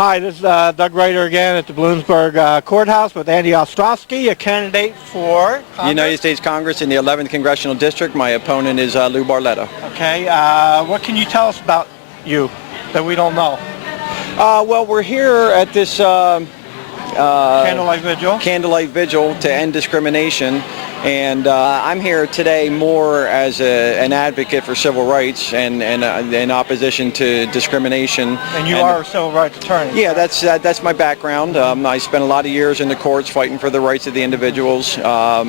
Hi, this is Doug Ryder again at the Bloomsburg Courthouse with Andy Ostrowski, a candidate for Congress. United States Congress in the 11th Congressional District. My opponent is Lou Barletta. Okay, what can you tell us about you that we don't know? Well, we're here at this Candlelight Vigil to end discrimination. And I'm here today more as an advocate for civil rights and in opposition to discrimination. And you are a civil rights attorney. Yeah, that's my background. I spent a lot of years in the courts fighting for the rights of the individuals. I've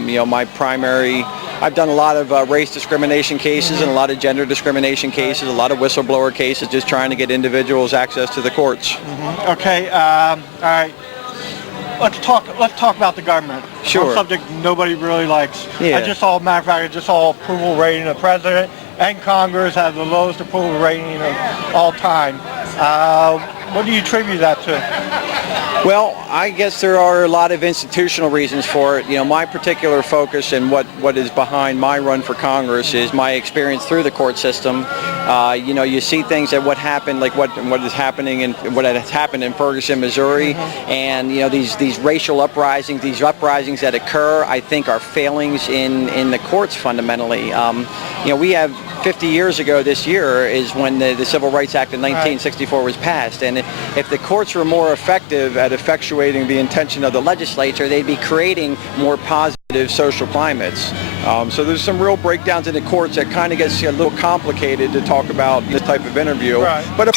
done a lot of race discrimination cases and a lot of gender discrimination cases, a lot of whistleblower cases, just trying to get individuals access to the courts. Okay, all right. Let's talk about the government. Sure. One subject nobody really likes. Yeah. I just saw approval rating of the president and Congress have the lowest approval rating of all time. What do you attribute that to? Well, I guess there are a lot of institutional reasons for it. My particular focus and what is behind my run for Congress is my experience through the court system. You see things that what happened, like what is happening and what has happened in Ferguson, Missouri, and these racial uprisings, these uprisings that occur, I think are failings in the courts fundamentally. We have 50 years ago this year is when the Civil Rights Act of 1964 was passed, and if the courts were more effective at effectuating the intention of the legislature, they'd be creating more positive social climates. So there's some real breakdowns in the courts that kind of gets a little complicated to talk about this type of interview. Right. But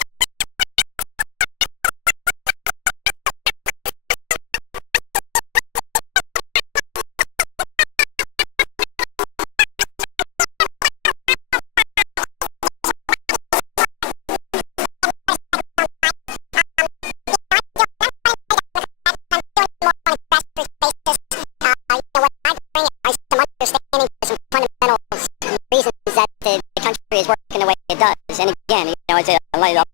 is working the way it does. And again, a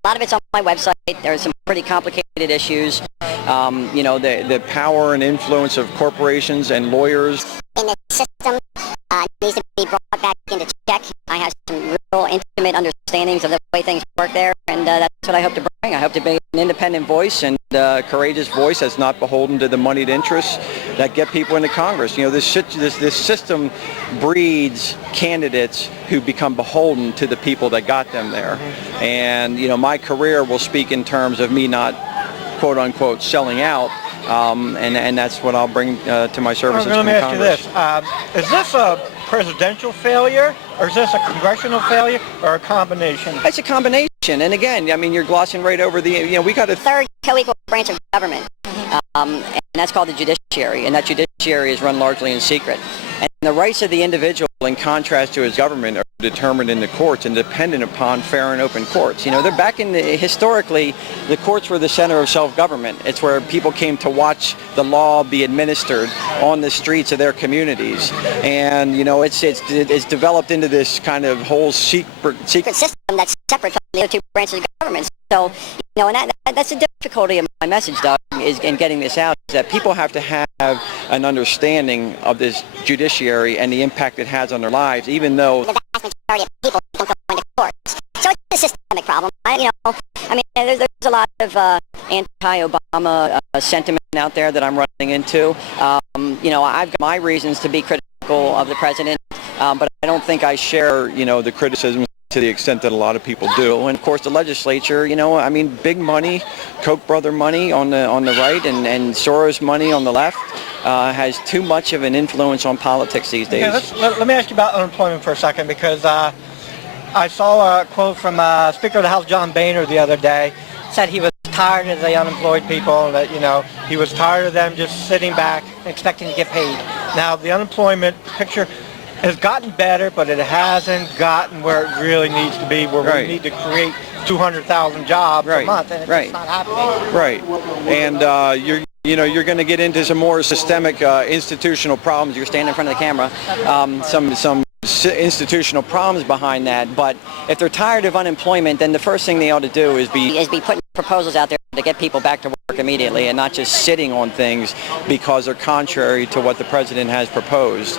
lot of it's on my website. There's some pretty complicated issues. The power and influence of corporations and lawyers in the system needs to be brought back into check. I have some real intimate understandings of the way things work there, and that's what I hope to bring. I hope to be an independent voice and courageous voice that's not beholden to the moneyed interests that get people into Congress. This system breeds candidates who become beholden to the people that got them there. And my career will speak in terms of me not quote unquote selling out, and that's what I'll bring to my services from Congress. Let me ask you this: is this a presidential failure, or is this a congressional failure, or a combination? It's a combination, and again, you're glossing right over the. We got a third co-equal branch of government, and that's called the judiciary, and that judiciary is run largely in secret. And the rights of the individual, in contrast to his government, are determined in the courts and dependent upon fair and open courts. They're back in historically, the courts were the center of self-government. It's where people came to watch the law be administered on the streets of their communities. And it's developed into this kind of whole secret system that's separate from the other two branches of government. So, and that's the difficulty of my message, Doug, is in getting this out, is that people have to have an understanding of this judiciary and the impact it has on their lives, even though the vast majority of people don't go into courts. So it's a systemic problem. There's a lot of anti-Obama sentiment out there that I'm running into. I've got my reasons to be critical of the president, but I don't think I share, the criticism to the extent that a lot of people do. And of course the legislature, big money, Koch brother money on the right and Soros money on the left has too much of an influence on politics these days. Okay, let me ask you about unemployment for a second, because I saw a quote from Speaker of the House John Boehner the other day. Said he was tired of the unemployed people, that he was tired of them just sitting back expecting to get paid. Now the unemployment picture has gotten better, but it hasn't gotten where it really needs to be, where we need to create 200,000 jobs a month, and it's just not happening. Right, and you're going to get into some more systemic institutional problems. You're standing in front of the camera. Some institutional problems behind that, but if they're tired of unemployment, then the first thing they ought to do is be putting proposals out there to get people back to work immediately and not just sitting on things because they're contrary to what the president has proposed.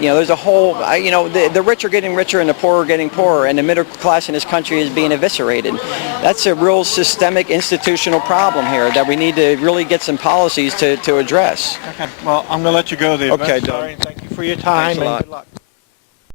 There's a whole, the rich are getting richer and the poor are getting poorer, and the middle class in this country is being eviscerated. That's a real systemic institutional problem here that we need to really get some policies to address. Okay, well, I'm going to let you go there. Okay, Doug. Thank you for your time Thanks a and lot. good luck.